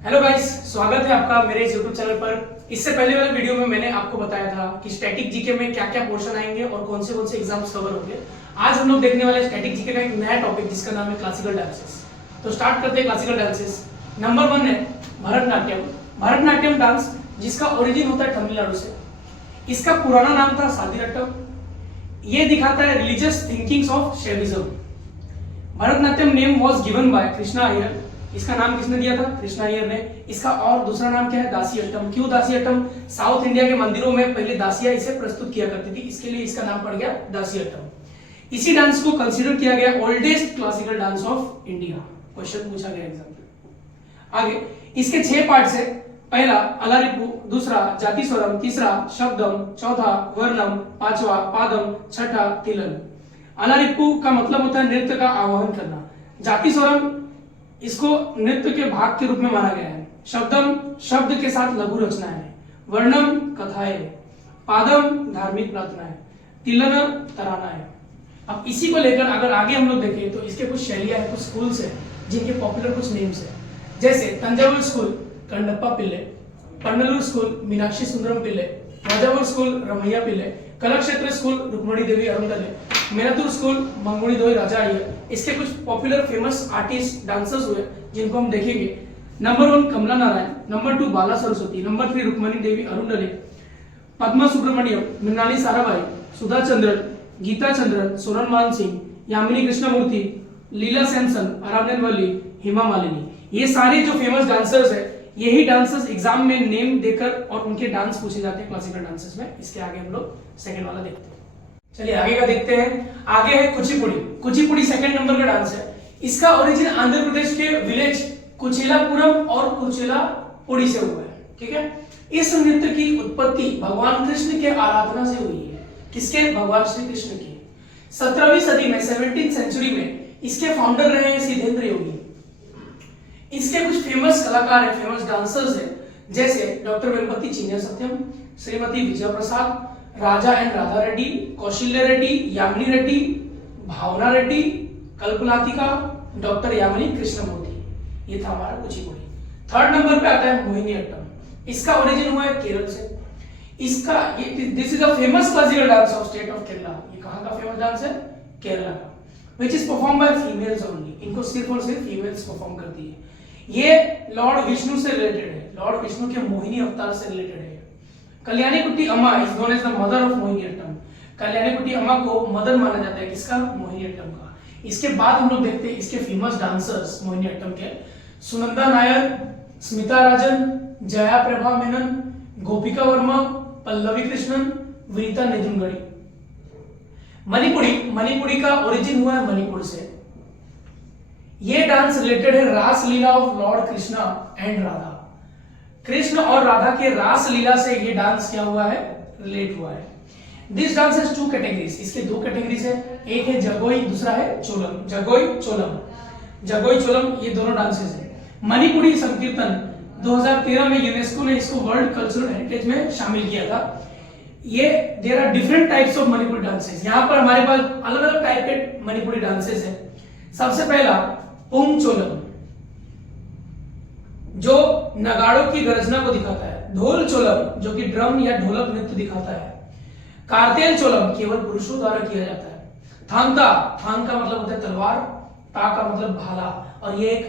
Hello guys, स्वागत है आपका मेरे इस YouTube चैनल पर। इससे पहले वाले वीडियो में मैंने आपको बताया था कि स्टैटिक जीके में क्या क्या पोर्शन आएंगे और कौन से एग्जाम्स कवर होंगे। आज हम लोग देखने वाले स्टैटिक जीके का एक नया टॉपिक जिसका नाम है क्लासिकल डांसेस। तो स्टार्ट करते हैं क्लासिकल डांसेस। नंबर 1 है भरतनाट्यम। भरतनाट्यम डांस जिसका ओरिजिन होता है तमिलनाडु से। इसका पुराना नाम था सादीरट्टम। ये दिखाता है religious thinkings of Shaivism. Bharatanatyam name was given by Krishna Iyer. इसका नाम किसने दिया था? कृष्णा अय्यर ने। इसका और दूसरा नाम क्या है? दासीअट्टम। क्यों दासीअट्टम? साउथ इंडिया के मंदिरों में पहले दासियां इसे प्रस्तुत किया करती थी, इसके लिए इसका नाम पड़ गया दासीअट्टम। इसी डांस को कंसीडर किया गया oldest classical dance of India. Question पूछा गया एग्जाम में। आगे इसके 6 पार्ट्स है। पहला अलारिपू, दूसरा जाति स्वरम, तीसरा शब्दम, चौथा वर्णम, पांचवा पादम, छठा तिलन। अलारिपू का मतलब होता है नृत्य का आवाहन करना। जाति स्वरम इसको नृत्य के भाग के रूप में माना गया है। शब्दम शब्द के साथ लघु रचनाएं। वर्णम कथाएं। पादम धार्मिक प्रार्थनाएं। तिलन तराना है। अब इसी को लेकर अगर आगे हम लोग देखें तो इसके कुछ शैलियां हैं, कुछ स्कूल्स हैं जिनके पॉपुलर कुछ नेम्स हैं। जैसे तंजावुर स्कूल कंडप्पा पिल्ले, पन्नलूर स्कूल मीनाक्षी सुंदरम पिल्ले, राजापुर स्कूल रमैया पिल्ले, कलाक्षेत्र स्कूल रुक्मणी देवी अरुंदले, मेनातूर स्कूल मंगुणी दोई राजा अय्यर। इसके कुछ पॉपुलर फेमस आर्टिस्ट डांसर्स हुए जिनको हम देखेंगे। नंबर 1 कमला नारायण, नंबर 2 बाला सरस्वती, नंबर 3 रुक्मणी देवी अरुंदले, पद्मा सुब्रमण्यम, मृणाली साराभाई, सुधा चंद्रन, गीता चंद्रन, सोनल मान सिंह, यामिनी कृष्णमूर्ति, लीला सैमसन, आराधन वल्ली, हेमा मालिनी। ये सारे जो फेमस डांसर्स है, यही डांसर्स एग्जाम में नेम देकर और उनके डांस पूछे जाते हैं क्लासिकल डांसेस में। इसके आगे हम लोग सेकंड वाला देखते हैं। चलिए आगे का देखते हैं। आगे है कुचिपुड़ी। कुचिपुड़ी सेकंड नंबर का डांस है। इसका ओरिजिन आंध्र प्रदेश के विलेज कुचिलापुरम और कुचिलापुड़ी से हुआ है। ठीक है। इस नृत्य की उत्पत्ति भगवान कृष्ण के आराधना से हुई है। किसके? भगवान श्री कृष्ण की। 17वीं सदी में 17th सेंचुरी में इसके फाउंडर रहे हैं सिद्धेंद्र योगी। इसके कुछ फेमस कलाकार हैं, फेमस डांसर्स हैं, जैसे doctor Vempati Chinna Satyam, Shrimati Vijay Prasad, Raja and Radha Reddy, Kaushalya Reddy, Yamini Reddy, Bhavana Reddy, Kalpalatika, doctor Yamini Krishnamurthy. ये था हमारा कुचिपुड़ी। थर्ड नंबर पे आता है मोहिनीअट्टम। इसका ओरिजिन हुआ है केरल से। इसका this is a famous classical dance of state of Kerala. ये कहां का फेमस डांस है? केरला का। Which is perform by females only. इनको सिर्फ और सिर्फ फीमेल्स परफॉर्म करती है। ये लॉर्ड विष्णु से रिलेटेड है। लॉर्ड विष्णु के मोहिनी अवतार से रिलेटेड है। Kalyani Kutty Amma is known as the mother of Mohiniyattam. Kalyani Kutty Amma को मदर माना जाता है किसका? मोहिनीअट्टम का। इसके बाद हम लोग देखते हैं इसके फेमस डांसर्स मोहिनीअट्टम के। सुनंदा नायर, स्मिता राजन, जया प्रभा मेनन, गोपिका वर्मा, पल्लवी कृष्णन, विनीता नेदुनगढ़ी। मणिपुरी का ओरिजिन हुआ है मणिपुर से। ये डांस रिलेटेड है Raas Leela of lord Krishna and Radha. Krishna और राधा के रास लीला से ये डांस क्या हुआ है? रिलेट हुआ है। This dance has 2 categories. इसके 2 कैटेगरीज है। एक है जगोई, दूसरा है चोलम। जगोई चोलम ये दोनों डांसेस है। मणिपुरी संकीर्तन 2013 में यूनेस्को ने इसको वर्ल्ड कल्चरल हेरिटेज में शामिल किया था। ये there are different types of Manipuri dances. यहाँ पर हमारे पास अलग अलग टाइप के मणिपुरी डांसेस है। सबसे पहला पुंग चोलम जो नगाड़ों की गर्जना को दिखाता है। ढोल चोलम जो कि ड्रम या ढोलक नृत्य दिखाता है। कार्तेल चोलम केवल पुरुषों द्वारा किया जाता है। थांग का मतलब होता है तलवार, ता का मतलब भाला, और ये एक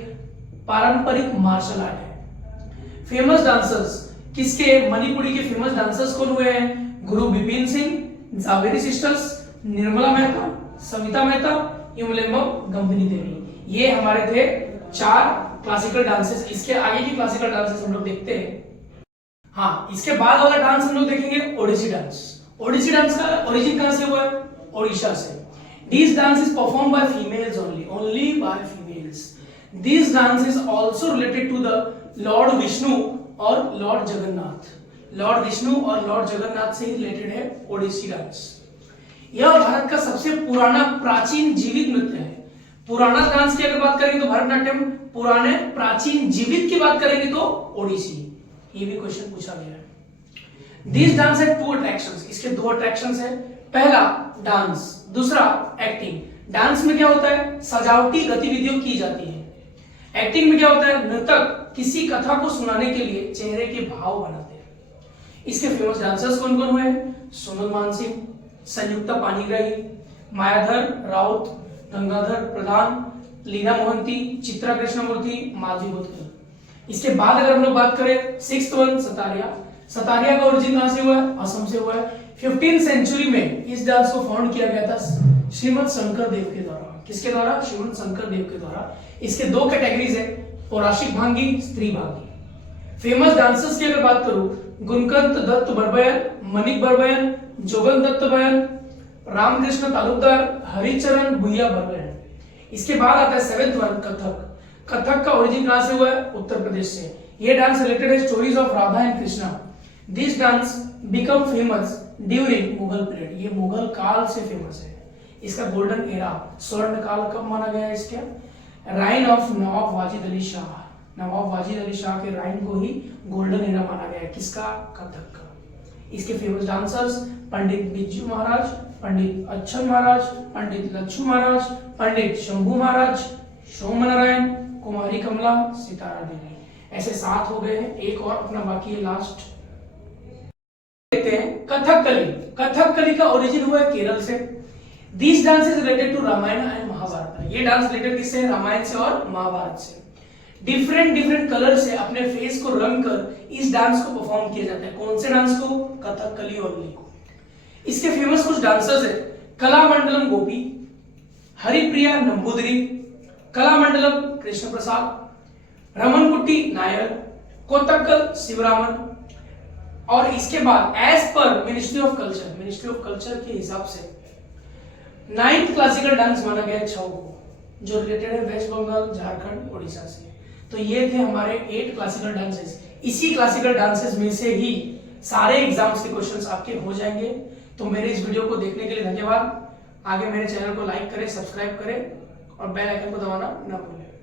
पारंपरिक मार्शल आर्ट है। फेमस डांसर्स किसके? मणिपुरी के फेमस डांसर्स कौन हुए हैं? गुरु बिपिन सिंह, जावेरी सिस्टर्स, निर्मला मेहता, सविता मेहता, युमलेम्बम गंभिनी देवी। ये हमारे थे 4 क्लासिकल डांसेस। इसके आगे की क्लासिकल डांसेस हम लोग देखते हैं। हाँ, इसके बाद वाला डांस हम लोग देखेंगे ओडिसी डांस। ओडिसी डांस का ओरिजिन कहां से हुआ है? ओडिशा से। This dance is perform by females only by females. This dance is also related to the lord Vishnu और लॉर्ड जगन्नाथ। लॉर्ड विष्णु और लॉर्ड जगन्नाथ से रिलेटेड है ओडिसी डांस। यह भारत का सबसे पुराना प्राचीन जीवित नृत्य है। पुराना डांस की अगर बात करेंगे तो भरतनाट्यम, पुराने प्राचीन जीवित की बात करेंगे तो ओडिसी। ये भी क्वेश्चन पूछा गया है। दिस डांस है 2 अट्रैक्शंस। इसके 2 अट्रैक्शंस है। पहला डांस, दूसरा एक्टिंग। डांस में क्या होता है? सजावटी गतिविधियों की जाती है। एक्टिंग में क्या होता है? नर्तक किसी कथा को सुनाने के लिए चेहरे के भाव बनाते हैं। इसके फेमस डांसर्स कौन कौन हुए? सोनल मानसिंह, संयुक्ता पानीग्राही, मायाधर राउत, गंगाधर प्रधान, लीना मोहंती, चित्रा कृष्णमूर्ति, मालती भुतकर। इसके बाद अगर हम लोग बात करें सिक्स्थ वन, सतारिया। सतारिया का ओरिजिन कहां से हुआ है? असम से हुआ है। 15th सेंचुरी में इस डांस को फाउंड किया गया था श्रीमद शंकर देव के द्वारा। किसके द्वारा? श्रीमद शंकर देव के द्वारा। इसके दो कैटेगरीज है, पौराशिक भांगी, स्त्री भांगी। फेमस डांसर्स की अगर बात करूं, गुणकंत दत्त बरबयन, मणिक बरबयन, जोगन दत्त बयन, रामकृष्ण तालुकदार, हरिचरण भुइया बरबयन। इसके बाद आता है 7th वन, कथक। कथक का ओरिजिन कहां से हुआ है? उत्तर प्रदेश से। ये डांस रिलेटेड है stories of Radha and Krishna. This dance become famous during Mughal period. ये मुगल काल से फेमस है। इसका गोल्डन एरा, स्वर्ण काल कब माना गया है? इसके राइन ऑफ नवाब वाजिद अली शाह। नवाब वाजिद अली शाह के राइन को ही गोल्डन एरा माना गया है। किसका? कथक का। इसके फेमस डांसर्स पंडित बिज्जू महाराज, पंडित अच्छन महाराज, पंडित लच्छू महाराज, पंडित शंभू महाराज, सोमनारायण, कुमारी कमला, सितारा देवी। ऐसे 7 हो गए हैं, एक और अपना बाकी है लास्ट। देखते हैं कथकली। कथकली का ओरिजिन हुआ है केरल से। This dance is related to Ramayana and Mahabharata. ये डांस रिलेटेड किससे? रामायण से और महाभारत से। डिफरेंट कलर से अपने फेस को रंग कर इस डांस को परफॉर्म किया जाता है। कौन से डांस को? कथकली ओनली को। इसके फेमस कुछ डांसर्स है, कलामंडलम गोपी, हरिप्रिया नंबूदरी, कलामंडलम कृष्ण प्रसाद, रमनकुट्टी नायर, कोतक्कल शिवरामन। और इसके बाद as per ministry of culture के हिसाब से 9th क्लासिकल डांस माना गया है छऊ को, जो रिलेटेड है वेस्ट बंगाल, झारखंड, उड़ीसा से। तो ये थे हमारे 8 क्लासिकल डांसेस। इसी क्लासिकल डांसेस में से ही सारे एग्जाम्स के क्वेश्चंस आपके हो जाएंगे। तो मेरे इस वीडियो को देखने के लिए धन्यवाद। आगे मेरे चैनल को लाइक करें, सब्सक्राइब करें और बेल आइकन को दबाना ना भूलें।